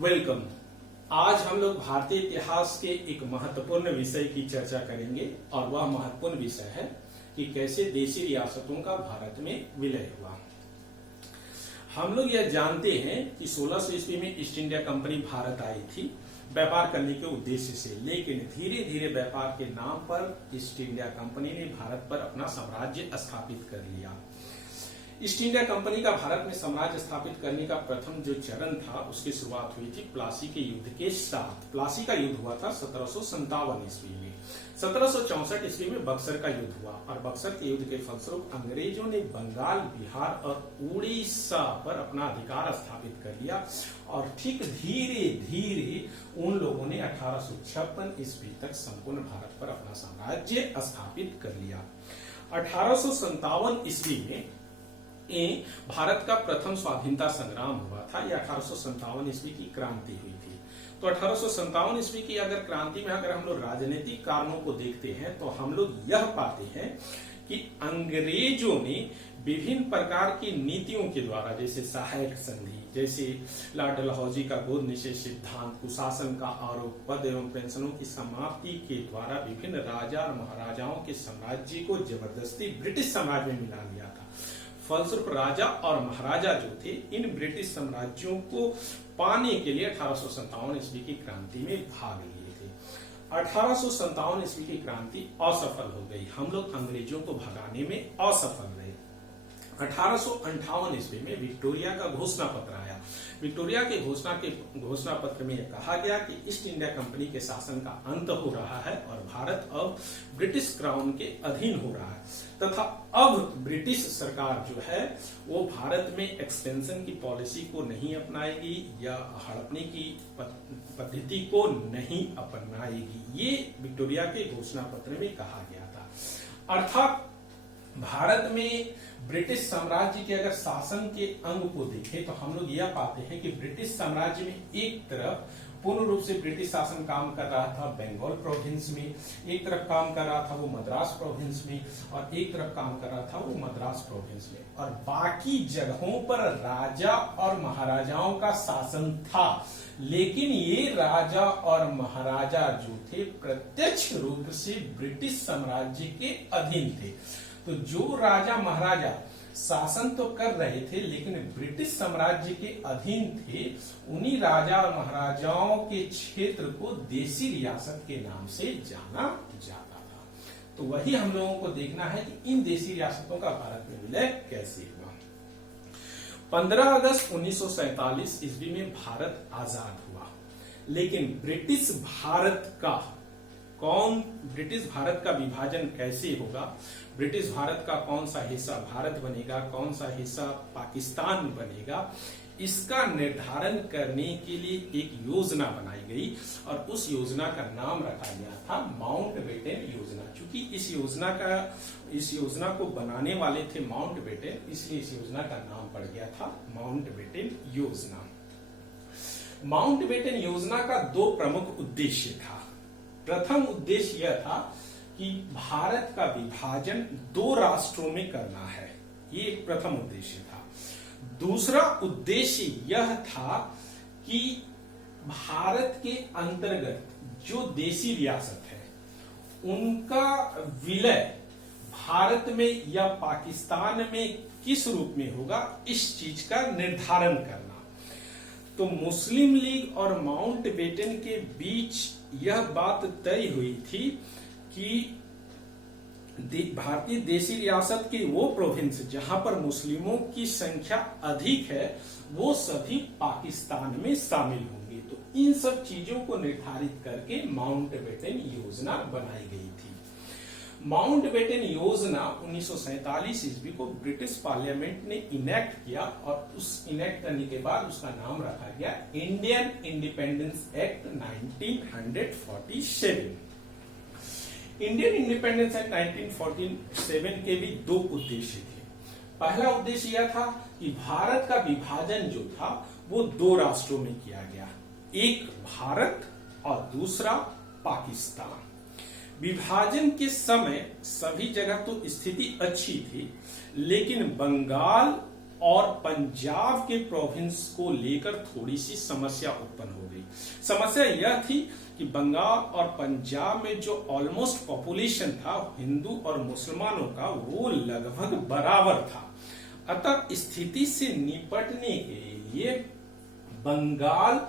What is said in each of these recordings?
Welcome. आज हम लोग भारतीय इतिहास के एक महत्वपूर्ण विषय की चर्चा करेंगे और वह महत्वपूर्ण विषय है कि कैसे देशी रियासतों का भारत में विलय हुआ। हम लोग यह जानते हैं कि 1600 ईस्वी में ईस्ट इंडिया कंपनी भारत आई थी व्यापार करने के उद्देश्य से, लेकिन धीरे धीरे व्यापार के नाम पर ईस्ट इंडिया कंपनी ने भारत पर अपना साम्राज्य स्थापित कर लिया। ईस्ट इंडिया कंपनी का भारत में साम्राज्य स्थापित करने का प्रथम जो चरण था उसकी शुरुआत हुई थी प्लासी के युद्ध के साथ। प्लासी का युद्ध हुआ था 1757 ईस्वी में। 1764 ईस्वी में बक्सर का युद्ध हुआ और बक्सर के युद्ध के फलस्वरूप अंग्रेजों ने बंगाल, बिहार और उड़ीसा पर अपना अधिकार स्थापित कर लिया और ठीक धीरे धीरे उन लोगों ने 1856 ईस्वी तक संपूर्ण भारत पर अपना साम्राज्य स्थापित कर लिया। 1857 ईस्वी में भारत का प्रथम स्वाधीनता संग्राम हुआ था। यह 1857 ईस्वी की क्रांति हुई थी। तो 1857 ईस्वी की अगर क्रांति में अगर हम लोग राजनीतिक कारणों को देखते हैं तो हम लोग यह पाते हैं कि अंग्रेजों ने विभिन्न प्रकार की नीतियों के द्वारा, जैसे सहायक संधि, जैसे लॉर्ड डलहौजी का गोद निषेध सिद्धांत, कुशासन का आरोप, पद एवं पेंशनों की समाप्ति के द्वारा विभिन्न राजा और महाराजाओं के साम्राज्य को जबरदस्ती ब्रिटिश साम्राज्य में मिला लिया था। फलस्वरूप राजा और महाराजा जो थे इन ब्रिटिश साम्राज्यों को पाने के लिए 1857 ईस्वी की क्रांति में भाग लिए थे। 1857 ईस्वी की क्रांति असफल हो गई। हम लोग अंग्रेजों को भगाने में असफल रहे। 1858 ईस्वी में विक्टोरिया का घोषणा पत्र आया। विक्टोरिया के घोषणा पत्र में यह कहा गया कि ईस्ट इंडिया कंपनी के शासन का अंत हो रहा है और भारत अब ब्रिटिश क्राउन के अधीन हो रहा है तथा अब ब्रिटिश सरकार जो है वो भारत में एक्सपेंशन की पॉलिसी को नहीं अपनाएगी या हड़पने की पद्धति को नहीं अपनाएगी। ये विक्टोरिया के घोषणा पत्र में कहा गया था। अर्थात भारत में ब्रिटिश साम्राज्य के अगर शासन के अंग को देखें तो हम लोग यह पाते हैं कि ब्रिटिश साम्राज्य में एक तरफ पूर्ण रूप से ब्रिटिश शासन काम कर रहा था बंगाल प्रोविंस में, एक तरफ काम कर रहा था वो मद्रास प्रोविंस में और एक तरफ काम कर रहा था वो मद्रास प्रोविंस में, और बाकी जगहों पर राजा और महाराजाओं का शासन था। लेकिन ये राजा और महाराजा जो थे प्रत्यक्ष रूप से ब्रिटिश साम्राज्य के अधीन थे। तो जो राजा महाराजा शासन तो कर रहे थे लेकिन ब्रिटिश साम्राज्य के अधीन थे, उन्हीं राजा और महाराजाओं के क्षेत्र को देशी रियासत के नाम से जाना जाता था। तो वही हम लोगों को देखना है कि इन देशी रियासतों का भारत में विलय कैसे हुआ। 15 अगस्त 1947 ईस्वी में भारत आजाद हुआ, लेकिन ब्रिटिश भारत का विभाजन कैसे होगा, ब्रिटिश भारत का कौन सा हिस्सा भारत बनेगा, कौन सा हिस्सा पाकिस्तान बनेगा, इसका निर्धारण करने के लिए एक योजना बनाई गई और उस योजना का नाम रखा गया था माउंटबेटन योजना। क्योंकि इस योजना को बनाने वाले थे माउंटबेटन, इसलिए इस योजना का नाम पड़ गया था माउंटबेटन योजना। माउंटबेटन योजना का दो प्रमुख उद्देश्य था। प्रथम उद्देश्य यह था कि भारत का विभाजन दो राष्ट्रों में करना है, ये एक प्रथम उद्देश्य था। दूसरा उद्देश्य यह था कि भारत के अंतर्गत जो देशी रियासत है उनका विलय भारत में या पाकिस्तान में किस रूप में होगा, इस चीज का निर्धारण करना। तो मुस्लिम लीग और माउंटबेटन के बीच यह बात तय हुई थी कि भारतीय देशी रियासत के वो प्रोविंस जहां पर मुस्लिमों की संख्या अधिक है वो सभी पाकिस्तान में शामिल होंगे। तो इन सब चीजों को निर्धारित करके माउंटबेटन योजना बनाई गई थी। माउंटबेटन योजना 1947 ईस्वी को ब्रिटिश पार्लियामेंट ने इनेक्ट किया और उस इनेक्ट करने के बाद उसका नाम रखा गया Indian independence act 1947। Indian independence act 1947 के भी दो उद्देश्य थे। पहला उद्देश्य यह था कि भारत का विभाजन जो था वो दो राष्ट्रों में किया गया, एक भारत और दूसरा पाकिस्तान। विभाजन के समय सभी जगह तो स्थिति अच्छी थी, लेकिन बंगाल और पंजाब के प्रोविंस को लेकर थोड़ी सी समस्या उत्पन्न हो गई। समस्या यह थी कि बंगाल और पंजाब में जो ऑलमोस्ट पॉपुलेशन था हिंदू और मुसलमानों का, वो लगभग बराबर था। अतः स्थिति से निपटने के लिए बंगाल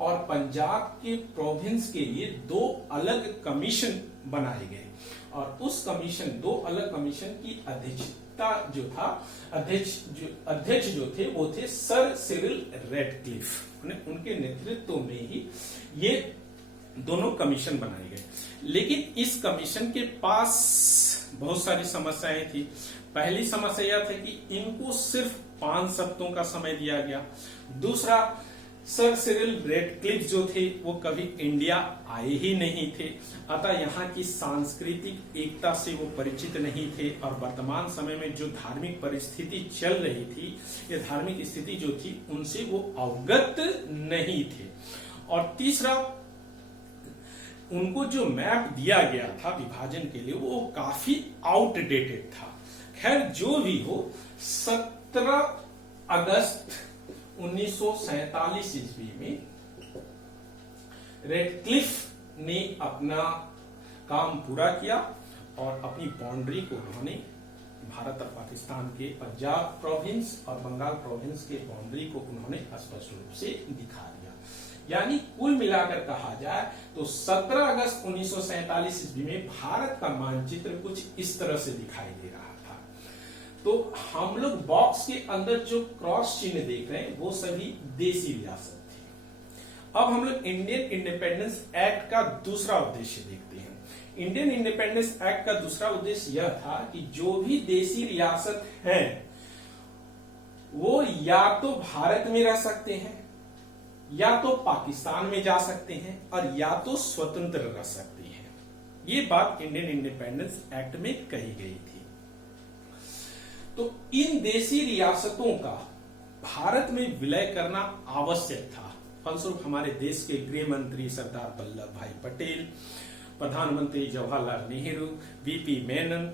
और पंजाब के प्रोविंस के लिए दो अलग कमीशन बनाए गए और उस कमीशन, दो अलग कमीशन की अध्यक्षता जो था, अध्यक्ष जो थे वो थे सर सिरिल रेडक्लिफ। उनके नेतृत्व में ही ये दोनों कमीशन बनाए गए। लेकिन इस कमीशन के पास बहुत सारी समस्याएं थी। पहली समस्या यह थी कि इनको सिर्फ 5 सप्ताहों का समय दिया गया। दूसरा, सर सिरिल रेडक्लिफ जो थे वो कभी इंडिया आए ही नहीं थे, अतः यहाँ की सांस्कृतिक एकता से वो परिचित नहीं थे और वर्तमान समय में जो धार्मिक परिस्थिति चल रही थी, ये धार्मिक स्थिति जो थी उनसे वो अवगत नहीं थे। और तीसरा, उनको जो मैप दिया गया था विभाजन के लिए वो काफी आउटडेटेड था। खैर जो भी हो, 17 अगस्त 1947 ईस्वी में रेडक्लिफ ने अपना काम पूरा किया और अपनी बाउंड्री को उन्होंने भारत और पाकिस्तान के पंजाब प्रोविंस और बंगाल प्रोविंस के बाउंड्री को उन्होंने स्पष्ट रूप से दिखा दिया। यानी कुल मिलाकर कहा जाए तो 17 अगस्त 1947 ईस्वी में भारत का मानचित्र कुछ इस तरह से दिखाई दे रहा था। तो हम लोग बॉक्स के अंदर जो क्रॉस चिन्ह देख रहे हैं वो सभी देसी रियासत थी। अब हम लोग इंडियन इंडिपेंडेंस एक्ट का दूसरा उद्देश्य देखते हैं। इंडियन इंडिपेंडेंस एक्ट का दूसरा उद्देश्य यह था कि जो भी देसी रियासत हैं वो या तो भारत में रह सकते हैं, या तो पाकिस्तान में जा सकते हैं और या तो स्वतंत्र रह सकते हैं। ये बात इंडियन इंडिपेंडेंस एक्ट में कही गई थी। तो इन देशी रियासतों का भारत में विलय करना आवश्यक था। फलस्वरूप हमारे देश के गृह मंत्री सरदार वल्लभ भाई पटेल, प्रधानमंत्री जवाहरलाल नेहरू, वीपी मेनन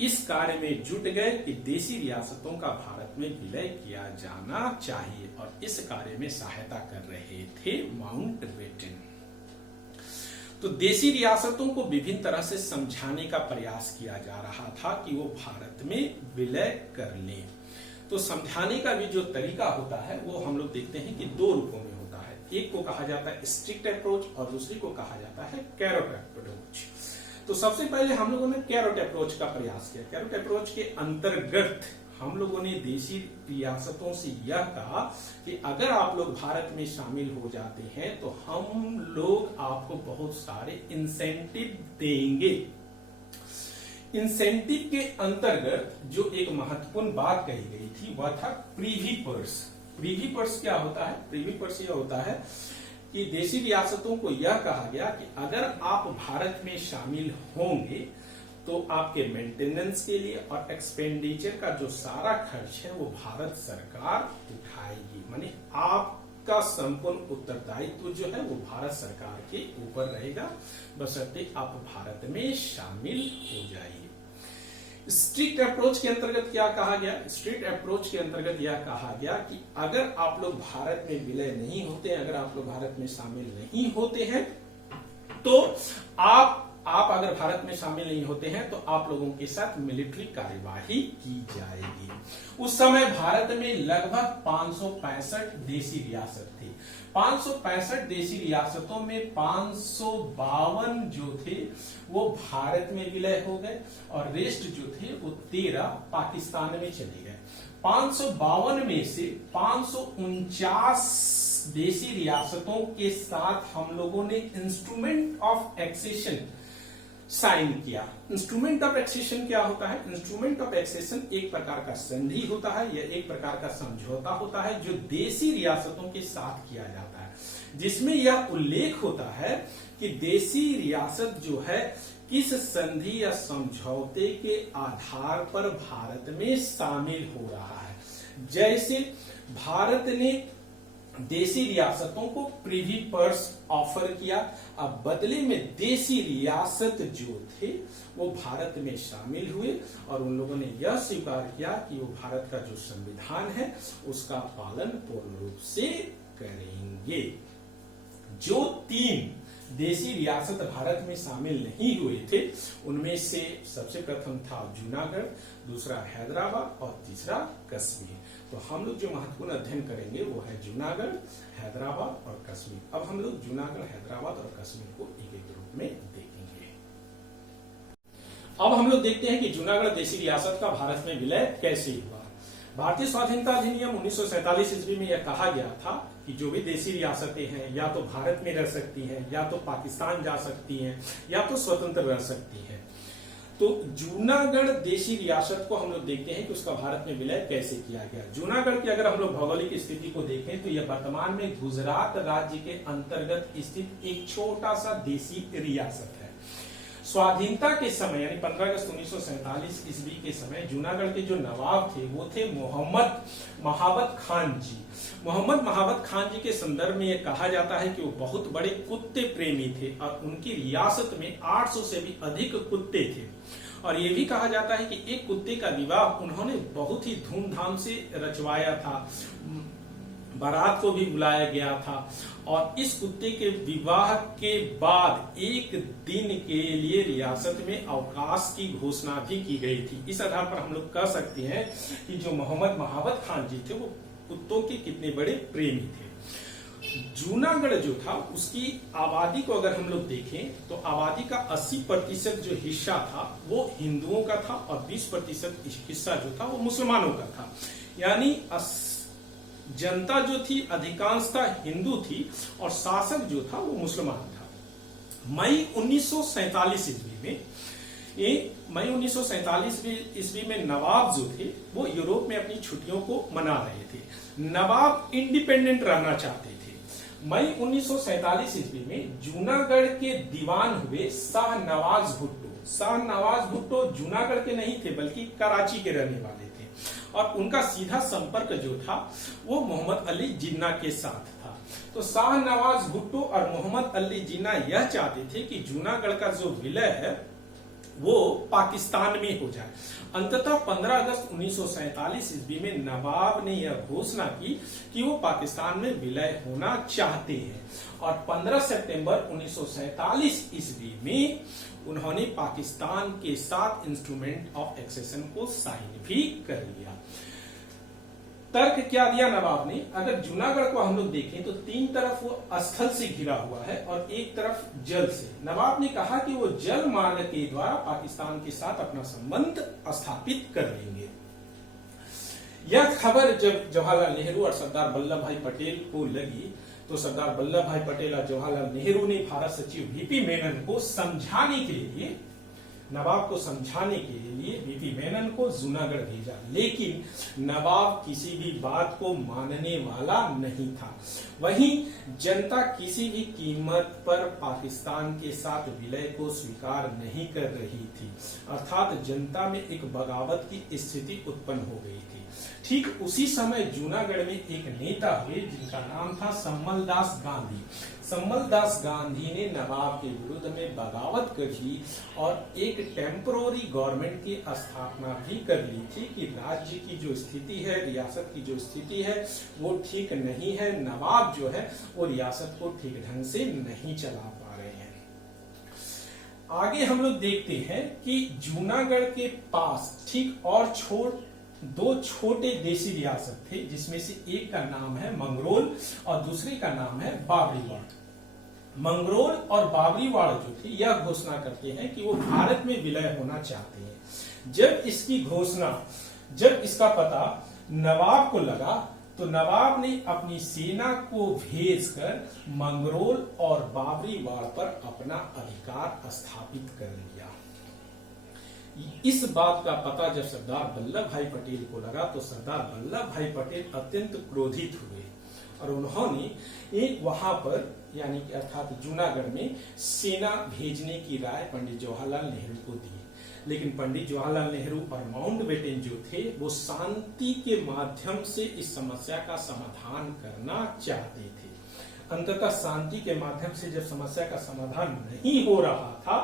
इस कार्य में जुट गए कि देशी रियासतों का भारत में विलय किया जाना चाहिए और इस कार्य में सहायता कर रहे थे माउंटबेटन। तो देशी रियासतों को विभिन्न तरह से समझाने का प्रयास किया जा रहा था कि वो भारत में विलय कर लें। तो समझाने का भी जो तरीका होता है वो हम लोग देखते हैं कि दो रूपों में होता है। एक को कहा जाता है स्ट्रिक्ट अप्रोच और दूसरी को कहा जाता है कैरोट अप्रोच। तो सबसे पहले हम लोगों ने कैरोट अप्रोच का प्रयास किया। कैरोट अप्रोच के अंतर्गत हम लोगों ने देशी रियासतों से यह कहा कि अगर आप लोग भारत में शामिल हो जाते हैं तो हम लोग आपको बहुत सारे इंसेंटिव देंगे। इंसेंटिव के अंतर्गत जो एक महत्वपूर्ण बात कही गई थी वह था प्रीवी पर्स। प्रीवी पर्स क्या होता है? प्रीवी पर्स यह होता है कि देशी रियासतों को यह कहा गया कि अगर आप भारत में शामिल होंगे तो आपके मेंटेनेंस के लिए और एक्सपेंडिचर का जो सारा खर्च है वो भारत सरकार उठाएगी। माने आपका संपूर्ण उत्तरदायित्व जो है वो भारत सरकार के ऊपर रहेगा, बशर्ते आप भारत में शामिल हो जाइए। स्ट्रिक्ट अप्रोच के अंतर्गत क्या कहा गया? स्ट्रिक्ट अप्रोच के अंतर्गत यह कहा गया कि अगर आप लोग भारत में विलय नहीं होते, अगर आप लोग भारत में शामिल नहीं होते हैं तो आप अगर भारत में शामिल नहीं होते हैं तो आप लोगों के साथ मिलिट्री कार्यवाही की जाएगी। उस समय भारत में लगभग 565 देशी रियासत थी। 565 देशी रियासतों में 552 जो थे वो भारत में विलय हो गए और रेस्ट जो थे वो 13 पाकिस्तान में चले गए। 552 में से 549 देशी रियासतों के साथ हम लोगों ने इंस्ट्रूमेंट ऑफ एक्सेशन साइन किया। इंस्ट्रूमेंट ऑफ एक्सेशन क्या होता है? इंस्ट्रूमेंट ऑफ एक्सेशन एक प्रकार का संधि होता है या एक प्रकार का समझौता होता है जो देशी रियासतों के साथ किया जाता है, जिसमें यह उल्लेख होता है कि देशी रियासत जो है किस संधि या समझौते के आधार पर भारत में शामिल हो रहा है। जैसे भारत ने देसी रियासतों को प्रिवी पर्स ऑफर किया। अब बदले में देसी रियासत जो थे वो भारत में शामिल हुए और उन लोगों ने यह स्वीकार किया कि वो भारत का जो संविधान है उसका पालन पूर्ण रूप से करेंगे। जो 3 देसी रियासत भारत में शामिल नहीं हुए थे उनमें से सबसे प्रथम था जूनागढ़, दूसरा हैदराबाद और तीसरा कश्मीर। तो हम लोग जो महत्वपूर्ण अध्ययन करेंगे वो है जूनागढ़, हैदराबाद और कश्मीर। अब हम लोग जूनागढ़, हैदराबाद और कश्मीर को एक एक रूप में देखेंगे। अब हम लोग देखते हैं कि जूनागढ़ देसी रियासत का भारत में विलय कैसे हुआ। भारतीय स्वाधीनता अधिनियम 1947 ईस्वी में यह कहा गया था कि जो भी देसी रियासतें हैं या तो भारत में रह सकती हैं, या तो पाकिस्तान जा सकती हैं, या तो स्वतंत्र रह सकती हैं। तो जूनागढ़ देशी रियासत को हम लोग देखते हैं कि उसका भारत में विलय कैसे किया गया। जूनागढ़ की अगर हम लोग भौगोलिक स्थिति को देखें तो यह वर्तमान में गुजरात राज्य के अंतर्गत स्थित एक छोटा सा देसी रियासत है। स्वाधीनता के समय यानी 15 अगस्त 1947 ईस्वी के समय जूनागढ़ के जो नवाब थे वो थे मोहम्मद महाबत खान जी। मोहम्मद महाबत खान जी के संदर्भ में यह कहा जाता है कि वो बहुत बड़े कुत्ते प्रेमी थे और उनकी रियासत में 800 से भी अधिक कुत्ते थे। और ये भी कहा जाता है कि एक कुत्ते का विवाह उन्होंने बहुत ही धूमधाम से रचवाया था, बारात को भी बुलाया गया था और इस कुत्ते के विवाह के बाद एक दिन के लिए रियासत में अवकाश की घोषणा भी की गई थी। इस आधार पर हम लोग कह सकते हैं कि जो मोहम्मद महाबत खान जी थे वो कुत्तों के कितने बड़े प्रेमी थे। जूनागढ़ जो था उसकी आबादी को अगर हम लोग देखें तो आबादी का 80% जो हिस्सा था वो हिंदुओं का था और 20% हिस्सा जो था वो मुसलमानों का था। यानी जनता जो थी अधिकांशता हिंदू थी और शासक जो था वो मुसलमान था। मई 1947 ईस्वी में नवाब जो थे वो यूरोप में अपनी छुट्टियों को मना रहे थे। नवाब इंडिपेंडेंट रहना चाहते थे। मई 1947 ईस्वी में जूनागढ़ के दीवान हुए शाह नवाज भुट्टो। शाह नवाज भुट्टो जूनागढ़ के नहीं थे बल्कि कराची के रहने वाले थे और उनका सीधा संपर्क जो था वो मोहम्मद अली जिन्ना के साथ था। तो शाह नवाज भुट्टो और मोहम्मद अली जिन्ना यह चाहते थे कि जूनागढ़ का जो विलय है वो पाकिस्तान में हो जाए। अंततः 15 अगस्त 1947 ईस्वी में नवाब ने यह घोषणा की कि वो पाकिस्तान में विलय होना चाहते हैं और 15 सितंबर 1947 ईस्वी में उन्होंने पाकिस्तान के साथ इंस्ट्रूमेंट ऑफ एक्सेशन को साइन भी कर लिया। तर्क क्या दिया नवाब ने? अगर जूनागढ़ को हम लोग देखें तो 3 तरफ वो स्थल से घिरा हुआ है और एक तरफ जल से। नवाब ने कहा कि वो जल मार्ग के द्वारा पाकिस्तान के साथ अपना संबंध स्थापित कर लेंगे। यह खबर जब जवाहरलाल नेहरू और सरदार वल्लभ भाई पटेल को लगी तो सरदार वल्लभ भाई पटेल और जवाहरलाल नेहरू ने भारत सचिव वीपी मेनन को समझाने के लिए नवाब को समझाने के लिए वीपी मेनन को जूनागढ़ भेजा, लेकिन नवाब किसी भी बात को मानने वाला नहीं था। वहीं जनता किसी भी कीमत पर पाकिस्तान के साथ विलय को स्वीकार नहीं कर रही थी, अर्थात जनता में एक बगावत की स्थिति उत्पन्न हो गई थी। ठीक उसी समय जूनागढ़ में एक नेता हुए जिनका नाम था सम्मल दास गांधी। सम्मल दास गांधी ने नवाब के विरुद्ध में बगावत कर ली और एक टेम्पररी गवर्नमेंट की स्थापना भी कर ली थी कि राज्य की जो स्थिति है, रियासत की जो स्थिति है वो ठीक नहीं है। नवाब जो है वो रियासत को ठीक ढंग से नहीं चला पा रहे हैं। आगे हम लोग देखते हैं कि जूनागढ़ के पास ठीक और 2 छोटे देशी रियासत थे, जिसमें से एक का नाम है मंगरोल और दूसरे का नाम है बाबरीवाड़। मंगरोल और बाबरीवाड़ जो थे यह घोषणा करते हैं कि वो भारत में विलय होना चाहते हैं। जब इसका पता नवाब को लगा तो नवाब ने अपनी सेना को भेजकर मंगरोल और बाबरीवाड़ पर अपना अधिकार स्थापित कर लिया। इस बात का पता जब सरदार वल्लभ भाई पटेल को लगा तो सरदार वल्लभ भाई पटेल अत्यंत क्रोधित हुए और उन्होंने एक वहां पर यानी कि अर्थात जूनागढ़ में सेना भेजने की राय पंडित जवाहरलाल नेहरू को दी। लेकिन पंडित जवाहरलाल नेहरू और माउंटबेटन जो थे वो शांति के माध्यम से इस समस्या का समाधान करना चाहते थे। अंततः शांति के माध्यम से जब समस्या का समाधान नहीं हो रहा था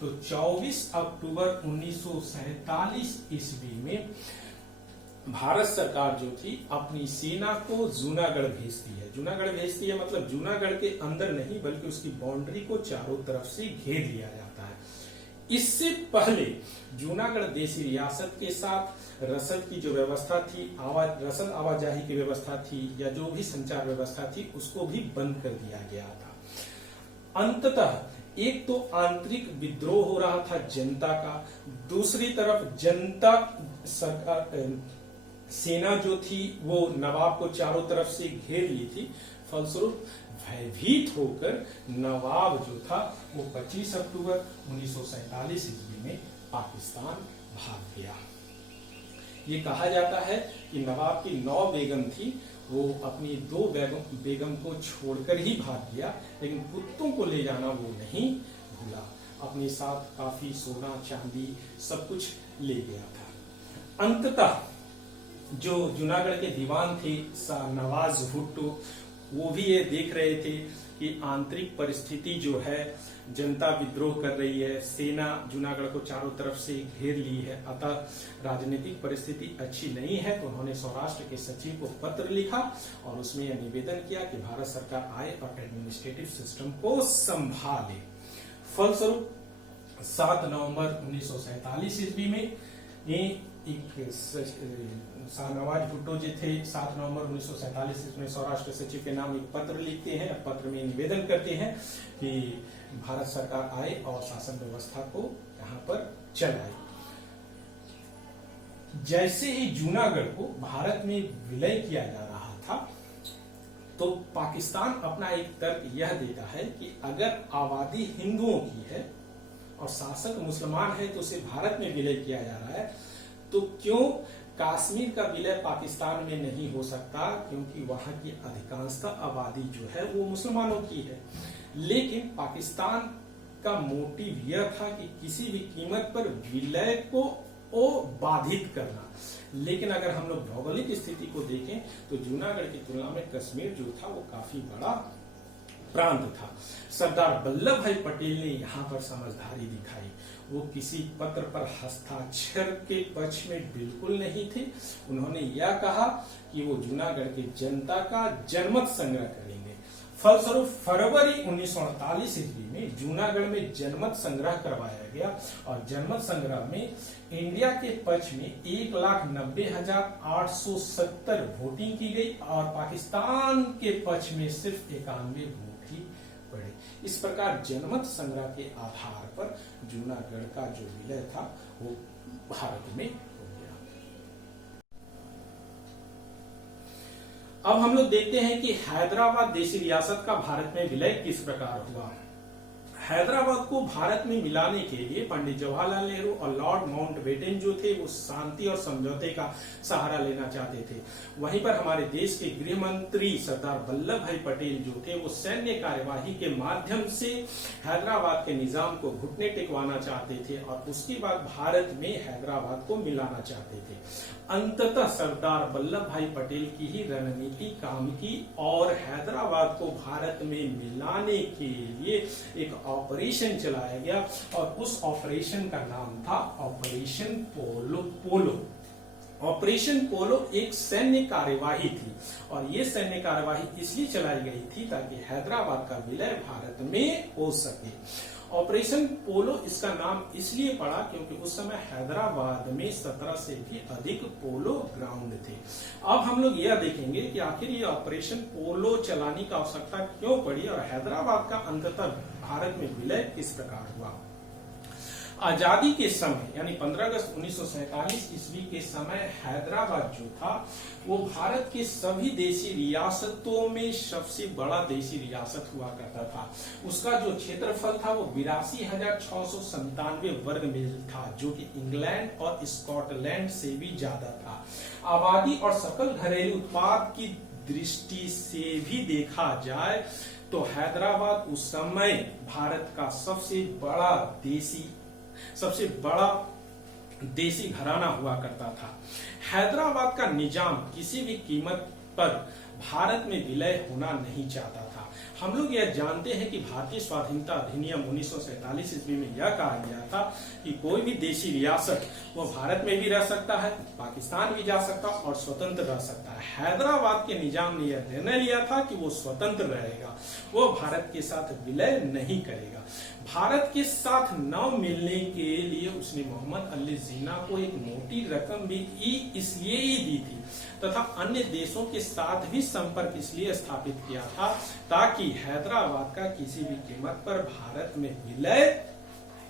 तो 24 अक्टूबर 1947 ईस्वी में भारत सरकार जो थी अपनी सेना को जूनागढ़ भेजती है। जूनागढ़ भेजती है मतलब जूनागढ़ के अंदर नहीं बल्कि उसकी बाउंड्री को चारों तरफ से घेर लिया जाता है। इससे पहले जूनागढ़ देसी रियासत के साथ रसद की जो व्यवस्था थी, रसद आवाजाही की व्यवस्था थी या जो भी संचार व्यवस्था थी उसको भी बंद कर दिया गया था। अंततः एक तो आंतरिक विद्रोह हो रहा था जनता का, दूसरी तरफ जनता सरकार सेना जो थी वो नवाब को चारों तरफ से घेर ली थी। फलस्वरूप भयभीत होकर नवाब जो था वो 25 अक्टूबर 1947 ईस्वी में पाकिस्तान भाग गया। ये कहा जाता है कि नवाब की 9 बेगम थी, वो अपनी 2 बेगम को छोड़कर ही भाग गया, लेकिन पुत्रों को ले जाना वो नहीं भूला। अपने साथ काफी सोना चांदी सब कुछ ले गया था। अंततः जो जूनागढ़ के दीवान थे नवाज भुट्टो, वो भी ये देख रहे थे कि आंतरिक परिस्थिति जो है, जनता विद्रोह कर रही है, सेना जूनागढ़ को चारों तरफ से घेर ली है, अतः राजनीतिक परिस्थिति अच्छी नहीं है। तो उन्होंने सौराष्ट्र के सचिव को पत्र लिखा और उसमें यह निवेदन किया कि भारत सरकार आए और एडमिनिस्ट्रेटिव सिस्टम को संभाले। फलस्वरूप 7 नवंबर 1947 ईस्वी में नवाज भुट्टो जी थे 7 नवंबर 1947 में सौराष्ट्र सचिव के नाम एक पत्र लिखते हैं। पत्र में निवेदन करते हैं कि भारत सरकार आए और शासन व्यवस्था को यहाँ पर चलाए। जैसे ही जूनागढ़ को भारत में विलय किया जा रहा था तो पाकिस्तान अपना एक तर्क यह देता है कि अगर आबादी हिंदुओं की है और शासक मुसलमान है तो उसे भारत में विलय किया जा रहा है, तो क्यों कश्मीर का विलय पाकिस्तान में नहीं हो सकता, क्योंकि वहां की अधिकांशतः आबादी जो है वो मुसलमानों की है। लेकिन पाकिस्तान का मोटिव यह था कि किसी भी कीमत पर विलय को बाधित करना। लेकिन अगर हम लोग भौगोलिक स्थिति को देखें तो जूनागढ़ की तुलना में कश्मीर जो था वो काफी बड़ा प्रांत था। सरदार वल्लभ भाई पटेल ने यहाँ पर समझदारी दिखाई। वो किसी पत्र पर हस्ताक्षर के पक्ष में बिल्कुल नहीं थे। उन्होंने यह कहा कि वो जूनागढ़ की जनता का जनमत संग्रह करेंगे। फलस्वरूप फरवरी 1948 ईस्वी में जूनागढ़ में जनमत संग्रह करवाया गया और जनमत संग्रह में इंडिया के पक्ष में 1,90,870 वोटिंग की गई और पाकिस्तान के पक्ष में सिर्फ 91 वोट ही पड़े। इस प्रकार जनमत संग्रह के आधार पर जूनागढ़ का जो विलय था वो भारत में हो गया। अब हम लोग देखते हैं कि हैदराबाद देशी रियासत का भारत में विलय किस प्रकार हुआ। हैदराबाद को भारत में मिलाने के लिए पंडित जवाहरलाल नेहरू और लॉर्ड माउंटबेटन जो थे वो शांति और समझौते का सहारा लेना चाहते थे। वहीं पर हमारे देश के गृह मंत्री सरदार वल्लभ भाई पटेल जो थे वो सैन्य कार्यवाही के माध्यम से हैदराबाद के निजाम को घुटने टेकवाना चाहते थे और उसके बाद भारत में हैदराबाद को मिलाना चाहते थे। अंततः सरदार वल्लभ भाई पटेल की ही रणनीति काम की और हैदराबाद को भारत में मिलाने के लिए एक ऑपरेशन चलाया गया और उस ऑपरेशन का नाम था ऑपरेशन पोलो। ऑपरेशन पोलो एक सैन्य कार्यवाही थी और ये सैन्य कार्यवाही इसलिए चलाई गई थी ताकि हैदराबाद का विलय भारत में हो सके। ऑपरेशन पोलो इसका नाम इसलिए पड़ा क्योंकि उस समय हैदराबाद में 17 से भी अधिक पोलो ग्राउंड थे। अब हम लोग यह देखेंगे कि आखिर ये ऑपरेशन पोलो चलाने की आवश्यकता क्यों पड़ी और हैदराबाद का अंततः भारत में विलय किस प्रकार हुआ। आजादी के समय यानी 15 अगस्त 1947 ईस्वी के समय हैदराबाद जो था वो भारत के सभी देशी रियासतों में सबसे बड़ा देशी रियासत हुआ करता था। उसका जो क्षेत्रफल था वो 82,697 वर्ग मील था, जो कि इंग्लैंड और स्कॉटलैंड से भी ज्यादा था। आबादी और सकल घरेलू उत्पाद की दृष्टि से भी देखा जाए तो हैदराबाद उस समय भारत का सबसे बड़ा देसी घराना हुआ करता था। हैदराबाद का निजाम किसी भी कीमत पर भारत में विलय होना नहीं चाहता था। हम लोग यह जानते हैं कि भारतीय स्वाधीनता अधिनियम 1947 ईस्वी में यह कहा गया था कि कोई भी देशी रियासत वो भारत में भी रह सकता है, पाकिस्तान भी जा सकता है और स्वतंत्र रह सकता है। हैदराबाद के निजाम ने यह निर्णय लिया था कि वो स्वतंत्र रहेगा, वो भारत के साथ विलय नहीं करेगा। भारत के साथ न मिलने के लिए उसने मोहम्मद अली जिन्ना को एक मोटी रकम भी इसलिए ही दी थी तथा अन्य देशों के साथ भी संपर्क इसलिए स्थापित किया था ताकि हैदराबाद का किसी भी कीमत पर भारत में विलय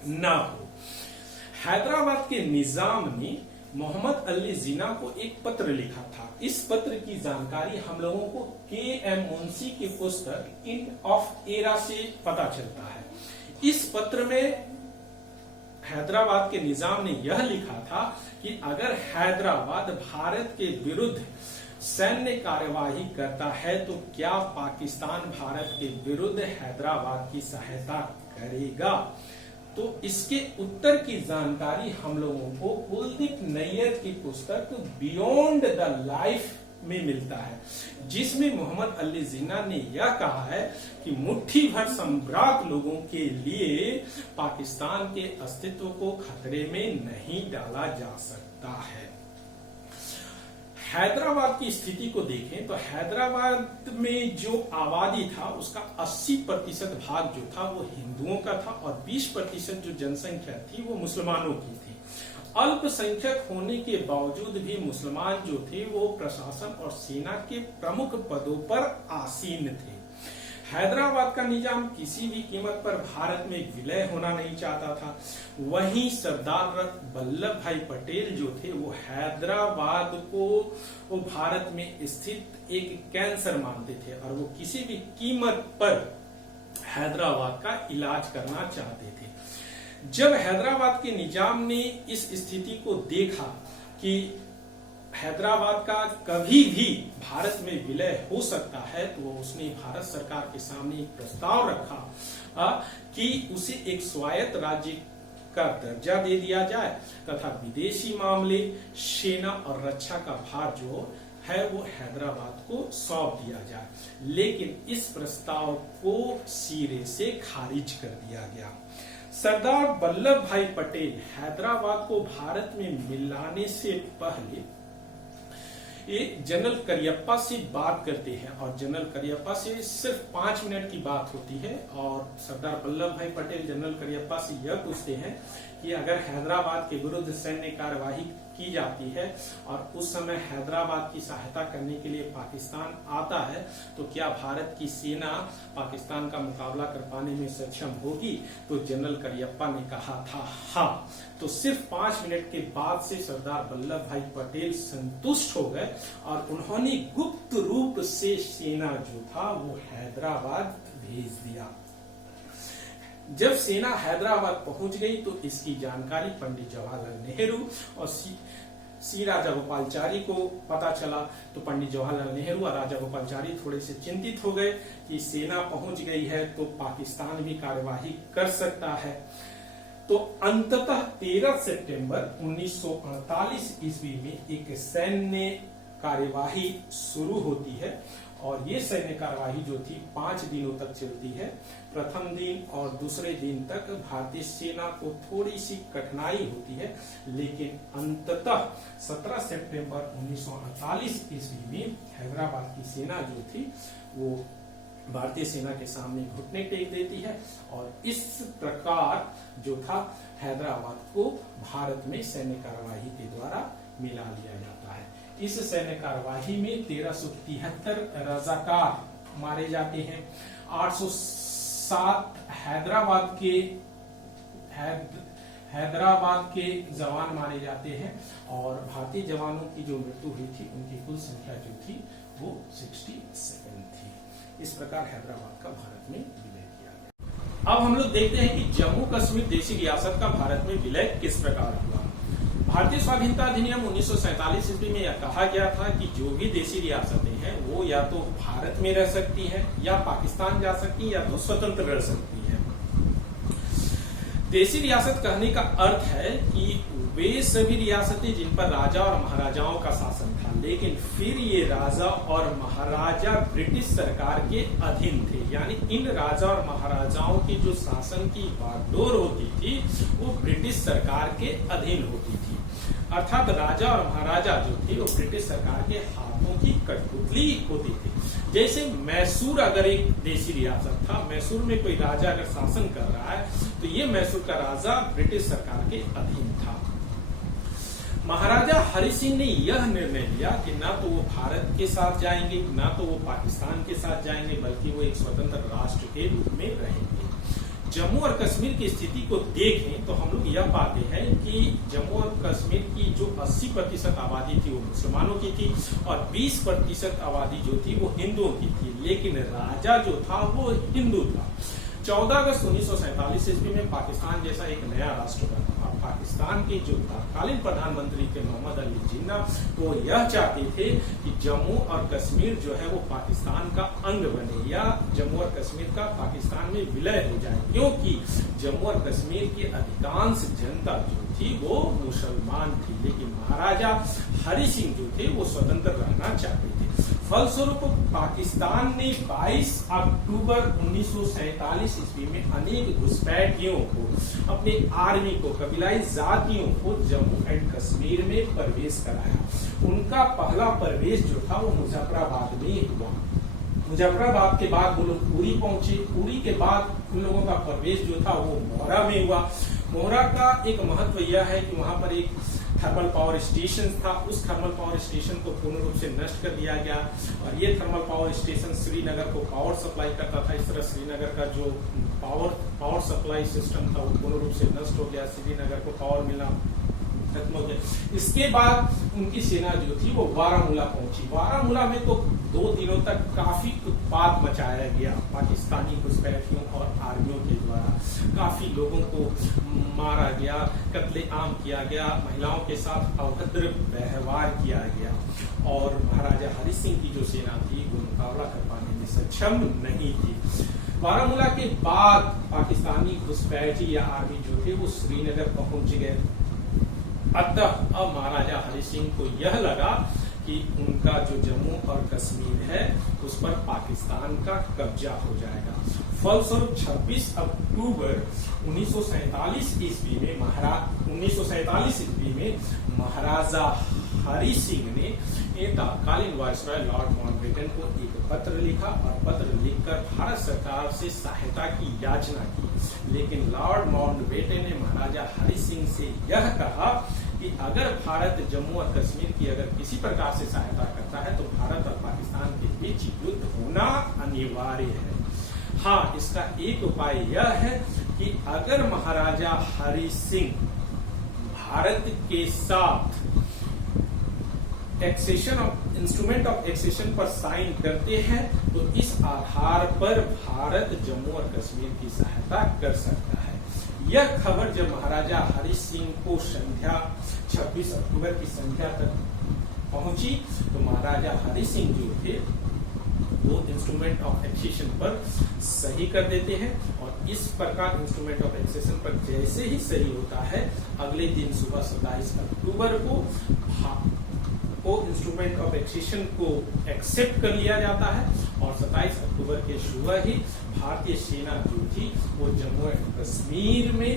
न हो। हैदराबाद के निजाम ने मोहम्मद अली जिन्ना को एक पत्र लिखा था। इस पत्र की जानकारी हम लोगों को के.एम. मुंशी की पुस्तक एंड ऑफ एरा से पता चलता है। इस पत्र में हैदराबाद के निजाम ने यह लिखा था कि अगर हैदराबाद भारत के विरुद्ध सैन्य कार्यवाही करता है तो क्या पाकिस्तान भारत के विरुद्ध हैदराबाद की सहायता करेगा। तो इसके उत्तर की जानकारी हम लोगों को कुलदीप नैयर की पुस्तक बियॉन्ड द लाइफ में मिलता है, जिसमें मोहम्मद अली जिन्ना ने यह कहा है कि मुट्ठी भर सम्राट लोगों के लिए पाकिस्तान के अस्तित्व को खतरे में नहीं डाला जा सकता है। हैदराबाद की स्थिति को देखें तो हैदराबाद में जो आबादी था उसका 80% भाग जो था वो हिंदुओं का था और 20% जो जनसंख्या थी वो मुसलमानों की थी। अल्पसंख्यक होने के बावजूद भी मुसलमान जो थे वो प्रशासन और सेना के प्रमुख पदों पर आसीन थे। हैदराबाद का निजाम किसी भी कीमत पर भारत में विलय होना नहीं चाहता था। वहीं सरदार वल्लभ भाई पटेल जो थे वो हैदराबाद को वो भारत में स्थित एक कैंसर मानते थे और वो किसी भी कीमत पर हैदराबाद का इलाज करना चाहते थे। जब हैदराबाद के निजाम ने इस स्थिति को देखा कि हैदराबाद का कभी भी भारत में विलय हो सकता है तो उसने भारत सरकार के सामने एक प्रस्ताव रखा कि उसे एक स्वायत्त राज्य का दर्जा दे दिया जाए तथा विदेशी मामले, सेना और रक्षा का भार जो है वो हैदराबाद को सौंप दिया जाए, लेकिन इस प्रस्ताव को सिरे से खारिज कर दिया गया। सरदार वल्लभ भाई पटेल हैदराबाद को भारत में मिलाने से पहले एक जनरल करियप्पा से बात करते हैं और जनरल करियप्पा से सिर्फ 5 मिनट की बात होती है और सरदार वल्लभ भाई पटेल जनरल करियप्पा से यह पूछते हैं कि अगर हैदराबाद के विरुद्ध सैन्य कार्यवाही की जाती है और उस समय हैदराबाद की सहायता करने के लिए पाकिस्तान आता है तो क्या भारत की सेना पाकिस्तान का मुकाबला कर पाने में सक्षम होगी। तो जनरल करियप्पा ने कहा था हाँ। तो सिर्फ 5 मिनट के बाद से सरदार वल्लभ भाई पटेल संतुष्ट हो गए और उन्होंने गुप्त रूप से सेना जो था वो हैदराबाद भेज दिया। जब सेना हैदराबाद पहुंच गई तो इसकी जानकारी पंडित जवाहरलाल नेहरू और सी राजा गोपालचारी को पता चला। तो पंडित जवाहरलाल नेहरू और राजा गोपालचारी थोड़े से चिंतित हो गए कि सेना पहुंच गई है तो पाकिस्तान भी कार्यवाही कर सकता है। तो अंततः 13 सितंबर 1948 ईस्वी में एक सैन्य कार्यवाही शुरू होती है और ये सैन्य कार्यवाही जो थी 5 दिनों तक चलती है। प्रथम दिन और दूसरे दिन तक भारतीय सेना को थोड़ी सी कठिनाई होती है, लेकिन अंततः 17 सितंबर 1948 ईस्वी में हैदराबाद की सेना जो थी वो भारतीय सेना के सामने घुटने टेक देती है और इस प्रकार जो था हैदराबाद को भारत में सैन्य कार्यवाही के द्वारा मिला लिया जाता है। इस सैन्य कार्यवाही में 1373 रजाकार मारे जाते हैं, 807 हैदराबाद के जवान मारे जाते हैं और भारतीय जवानों की जो मृत्यु हुई थी उनकी कुल संख्या जो थी वो 67 थी। इस प्रकार हैदराबाद का भारत में विलय किया गया। अब हम लोग देखते हैं कि जम्मू कश्मीर देशी रियासत का भारत में विलय किस प्रकार हुआ। भारतीय स्वाधीनता अधिनियम 1947 ईस्वी में यह कहा गया था कि जो भी देशी रियासतें हैं वो या तो भारत में रह सकती हैं या पाकिस्तान जा सकती हैं या तो स्वतंत्र रह सकती हैं। देशी रियासत कहने का अर्थ है कि वे सभी रियासतें जिन पर राजा और महाराजाओं का शासन था, लेकिन फिर ये राजा और महाराजा ब्रिटिश सरकार के अधीन थे। यानी इन राजा और महाराजाओं की जो शासन की बागडोर होती थी वो ब्रिटिश सरकार के अधीन होती थी। अर्थात राजा और महाराजा जो थे वो ब्रिटिश सरकार के हाथों की कठपुतली होती थी। जैसे मैसूर अगर एक देशी रियासत था, मैसूर में कोई राजा अगर शासन कर रहा है तो ये मैसूर का राजा ब्रिटिश सरकार के अधीन था। महाराजा हरि सिंह ने यह निर्णय लिया कि ना तो वो भारत के साथ जाएंगे, ना तो वो पाकिस्तान के साथ जाएंगे, बल्कि वो एक स्वतंत्र राष्ट्र के रूप में रहेंगे। जम्मू और कश्मीर की स्थिति को देखें तो हम लोग यह पाते हैं कि जम्मू और कश्मीर की जो 80% आबादी थी वो मुसलमानों की थी और 20% आबादी जो थी वो हिंदुओं की थी, लेकिन राजा जो था वो हिंदू था। 14 अगस्त 1947 ईस्वी में पाकिस्तान जैसा एक नया राष्ट्र बना। पाकिस्तान के जो तत्कालीन प्रधानमंत्री थे मोहम्मद अली जिन्ना, वो यह चाहते थे कि जम्मू और कश्मीर जो है वो पाकिस्तान का अंग बने या जम्मू और कश्मीर का पाकिस्तान में विलय हो जाए, क्योंकि जम्मू और कश्मीर की अधिकांश जनता जो थी वो मुसलमान थी। लेकिन महाराजा हरि सिंह जो थे वो स्वतंत्र रहना चाहते थे। फलस्वरूप पाकिस्तान ने 22 अक्टूबर 1947 ईस्वी में अनेक घुसपैठियों को, अपने आर्मी को, कबीलाई जातियों को जम्मू एंड कश्मीर में प्रवेश कराया। उनका पहला प्रवेश जो था वो मुजफ्फराबाद में हुआ। मुजफ्फराबाद के बाद वो लोग उरी पहुंचे। उरी के बाद उन लोगों का प्रवेश जो था वो मोहरा में हुआ। मोहरा का एक महत्व यह है कि वहां पर एक थर्मल पावर स्टेशन था। उस थर्मल पावर स्टेशन को पूर्ण रूप से नष्ट कर दिया गया और ये थर्मल पावर स्टेशन श्रीनगर को पावर सप्लाई करता था। इस तरह श्रीनगर का जो पावर सप्लाई सिस्टम था वो पूर्ण रूप से नष्ट हो गया। श्रीनगर को पावर मिलना खत्म हो गया। इसके बाद उनकी सेना जो थी वो बारामूला पहुंची। बारामूला में तो 2 दिनों तक काफी उत्पात मचाया गया पाकिस्तानी घुसपैठियों और आर्मियों के द्वारा। काफी लोगों को मारा गया, कत्लेआम किया गया, महिलाओं के साथ अभद्र व्यवहार किया गया और महाराजा हरि सिंह की जो सेना थी वो मुकाबला कर पाने में सक्षम नहीं थी। बारामूला के बाद पाकिस्तानी घुसपैठी या आर्मी जो थे वो श्रीनगर पहुंच गए। अतः अब महाराजा हरि सिंह को यह लगा कि उनका जो जम्मू और कश्मीर है उस पर पाकिस्तान का कब्जा हो जाएगा। फलस्वरूप 26 अक्टूबर 1947 ईस्वी में महाराजा हरि सिंह ने तत्कालीन वायसराय लॉर्ड माउंटबेटन को एक पत्र लिखा और पत्र लिखकर भारत सरकार से सहायता की याचना की। लेकिन लॉर्ड माउंटबेटन ने महाराजा हरि सिंह से यह कहा कि अगर भारत जम्मू और कश्मीर की अगर किसी प्रकार से सहायता करता है तो भारत और पाकिस्तान के बीच युद्ध होना अनिवार्य है। हाँ, इसका एक उपाय यह है कि अगर महाराजा हरि सिंह भारत के साथ इंस्ट्रूमेंट ऑफ एक्सेशन पर साइन करते हैं तो इस आधार पर भारत जम्मू और कश्मीर की सहायता कर सकता है। यह खबर जब महाराजा हरि सिंह को संध्या 26 अक्टूबर की संध्या तक पहुंची तो महाराजा हरि सिंह जो थे वो इंस्ट्रूमेंट ऑफ एक्सेशन पर सही कर देते हैं और इस प्रकार इंस्ट्रूमेंट ऑफ एक्सेशन पर जैसे ही सही होता है अगले दिन सुबह 27 अक्टूबर को इंस्ट्रूमेंट ऑफ एक्सेशन को एक्सेप्ट कर लिया जाता है और 27 अक्टूबर के सुबह ही भारतीय सेना जो थी वो जम्मू एंड कश्मीर में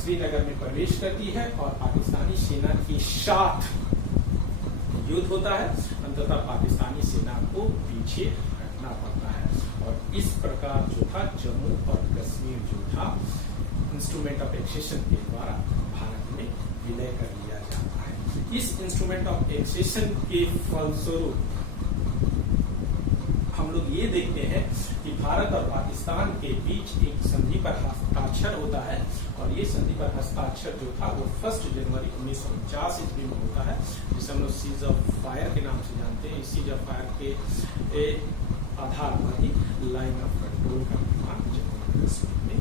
श्रीनगर में प्रवेश करती है और पाकिस्तानी सेना के साथ युद्ध होता है। अंततः पाकिस्तानी सेना को पीछे हटना पड़ता है और इस प्रकार जो था जम्मू और कश्मीर जो था इंस्ट्रूमेंट ऑफ एक्सेशन के द्वारा भारत में विलय कर लिया जाता है। इस इंस्ट्रूमेंट ऑफ एक्सेशन के फलस्वरूप हम लोग ये देखते हैं कि भारत और पाकिस्तान के बीच एक संधि पर हस्ताक्षर होता है और ये संधि पर हस्ताक्षर जो था वो 1 जनवरी 1949 ईस्वी में होता है, जिसे हम लोग सीज ऑफ फायर के नाम से जानते हैं। इस सीज ऑफ फायर के आधार पर ही लाइन ऑफ कंट्रोल का निर्माण जम्मू कश्मीर में